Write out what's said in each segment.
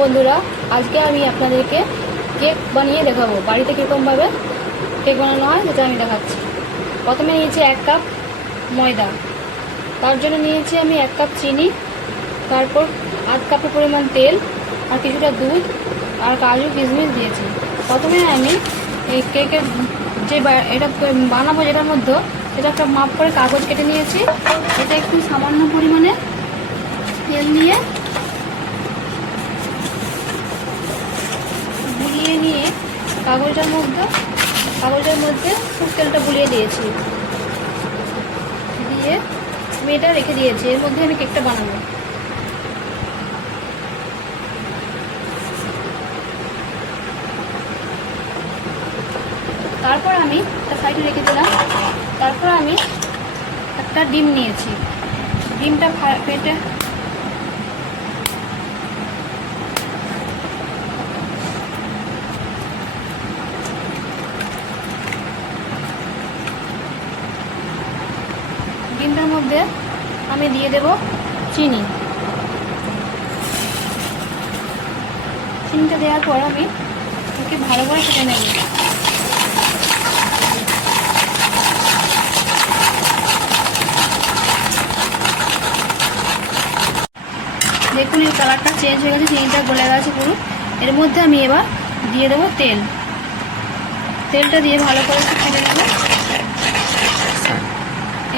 বন্ধুরা, আজকে আমি আপনাদেরকে কেক বানিয়ে দেখাবো। বাড়িতে কীরকমভাবে কেক বানানো হয় সেটা আমি দেখাচ্ছি। প্রথমে নিয়েছি 1 কাপ ময়দা, তার জন্য নিয়েছি আমি 1 কাপ চিনি, তারপর আধ কাপের পরিমাণ তেল আর কিছুটা দুধ আর কাজু কিশমিশ দিয়েছি। প্রথমে আমি এই কেকের যে এটা বানাবো যেটার মধ্যে, সেটা একটা মাপ করে কাগজ কেটে নিয়েছি। এটা একটু সামান্য পরিমাণে তেল দিয়ে বুলিয়ে নিয়ে কাগজের মধ্যে খুব তেলটা বুলিয়ে দিয়েছি, দিয়ে আমি এটা রেখে দিয়েছি। এর মধ্যে আমি কেকটা বানাবো। তারপর আমি একটা সাইডে রেখে দিলাম। তারপর আমি একটা ডিম নিয়েছি, ডিমটা ফেটে ডিমটার মধ্যে আমি দিয়ে দেব চিনি। চিনিটা দেওয়ার পর আমি ওকে ভালো করে ফেটে নেব। দেখুন এই কালারটা চেঞ্জ হয়ে গেছে, চিনিটা গলে গেছে পুরো। এর মধ্যে আমি এবার দিয়ে দেবো তেলটা দিয়ে ভালো করে ফেটে নেব।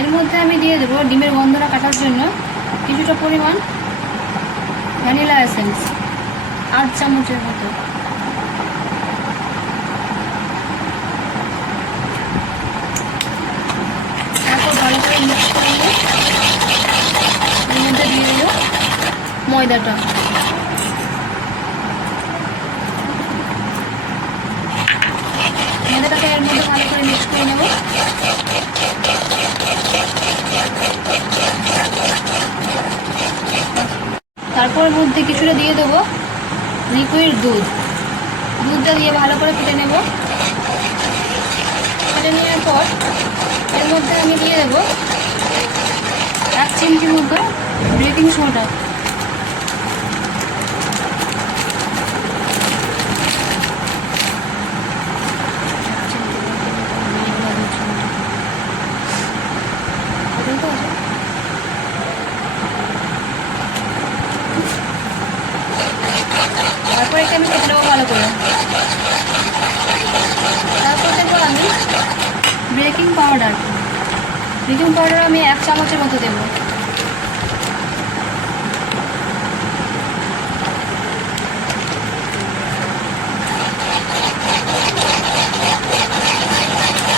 এর মধ্যে আমি দিয়ে দেবো ডিমের গন্ধটা কাটার জন্য কিছুটা পরিমাণ ভ্যানিলা এসেন্স, আধ চামচের মতো। তারপর ভালো করে মিক্স করে নিয়ে এর মধ্যে দিয়ে দেবো ময়দাটা। ময়দাটাকে এর মধ্যে ভালো করে মিক্স করে নেব। তারপর মধ্যে কিছুটা দিয়ে দেবো লিকুইড দুধটা দিয়ে ভালো করে ফেটে নেব। ফেটে নেওয়ার পর এর মধ্যে আমি দিয়ে দেবো 1 চিমটি মতো বেকিং সোডা। তারপর একে আমি কেটে নেবো ভালো করে। তারপর দেবো আমি বেকিং পাউডার আমি 1 চামচের মতো দেবো।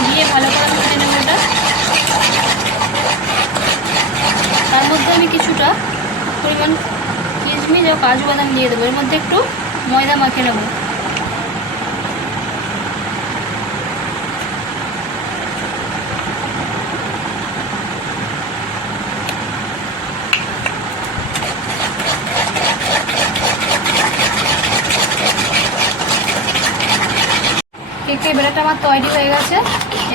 দিয়ে ভালো করে আমি কেটে নেবো এটা। তার মধ্যে আমি কিছুটা পরিমাণ কিশমিশ ও কাজু বাদাম দিয়ে দেবো। এর মধ্যে একটু ময়দা মাখিয়ে নেব। কেকের ব্যাটারটা আমার তৈরি হয়ে গেছে।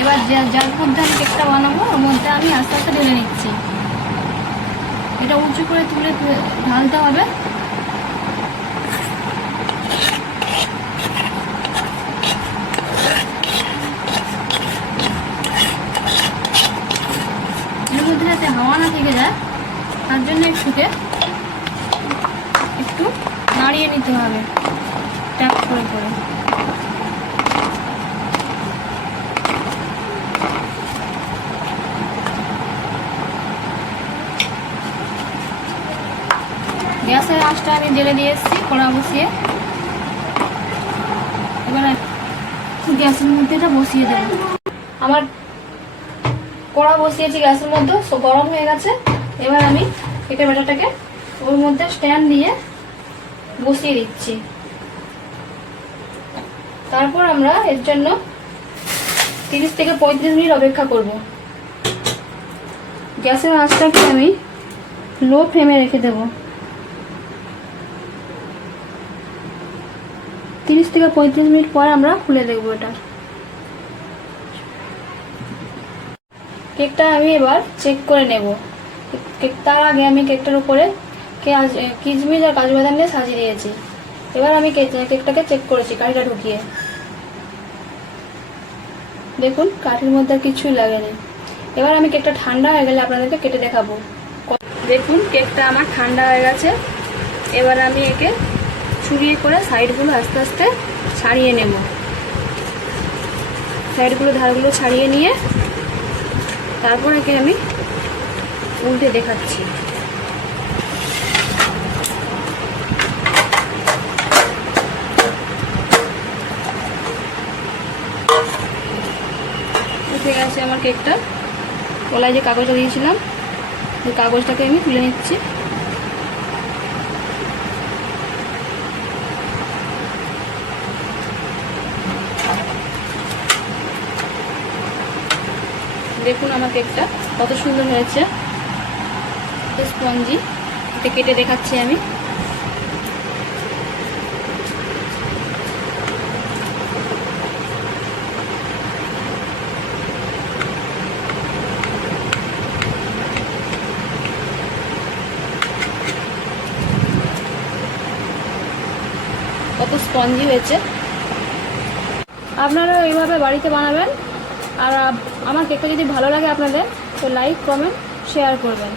এবার যার মধ্যে আমি কেকটা বানাবো ওর মধ্যে আমি আস্তে আস্তে ঢেলে নিচ্ছি। এটা উঁচু করে তুলে ঢালতে হবে। এর মধ্যে যাতে হাওয়া না থেকে যায় তার জন্য একটু নাড়িয়ে নিতে হবে ট্যাপ করে করে। গ্যাসের আঁচটা আমি জেলে দিয়ে এসেছি কড়া বসিয়ে। এবার গ্যাসের মধ্যে এটা বসিয়ে দেব। আমার কড়া বসিয়েছি গ্যাসের মধ্যে, গরম হয়ে গেছে। এবার আমি কেকের ব্যাটারটাকে ওর মধ্যে স্ট্যান্ড দিয়ে বসিয়ে দিচ্ছি। তারপর আমরা এর জন্য 30 থেকে 35 মিনিট অপেক্ষা করব। গ্যাসের আঁচটাকে আমি লো ফ্লেমে রেখে দেব। 30 থেকে 35 মিনিট পর আমরা খুলে দেখব এটা। কেকটা আমি এবার চেক করে নেব। তার আগে আমি কেকটার উপরে কিশমিশ আর কাজু বাদাম দিয়ে সাজিয়ে দিয়েছি। এবার আমি কেকটাকে চেক করেছি কাঠিটা ঢুকিয়ে। দেখুন কাঠির মধ্যে আর কিছুই লাগেনি। এবার আমি কেকটা ঠান্ডা হয়ে গেলে আপনাদেরকে কেটে দেখাবো। দেখুন কেকটা আমার ঠান্ডা হয়ে গেছে। এবার আমি একে ছুরিয়ে করে সাইডগুলো আস্তে আস্তে ছাড়িয়ে নেব। সাইডগুলো ধারগুলো ছাড়িয়ে নিয়ে তারপর একে আমি উল্টে দেখাচ্ছি। উঠে গেছে আমার কেকটা। ওলায় যে কাগজটা দিয়েছিলাম ওই কাগজটাকে আমি তুলে নিচ্ছি। দেখুন আমার কেকটা কত সুন্দর হয়েছে, স্পঞ্জি। এটা কেটে দেখাচ্ছি আমি। কত স্পঞ্জি হয়েছে। আপনারা এইভাবে বাড়িতে বানাবেন। আর আমার কেকটা যদি ভালো লাগে আপনাদের তো লাইক, কমেন্ট, শেয়ার করবেন।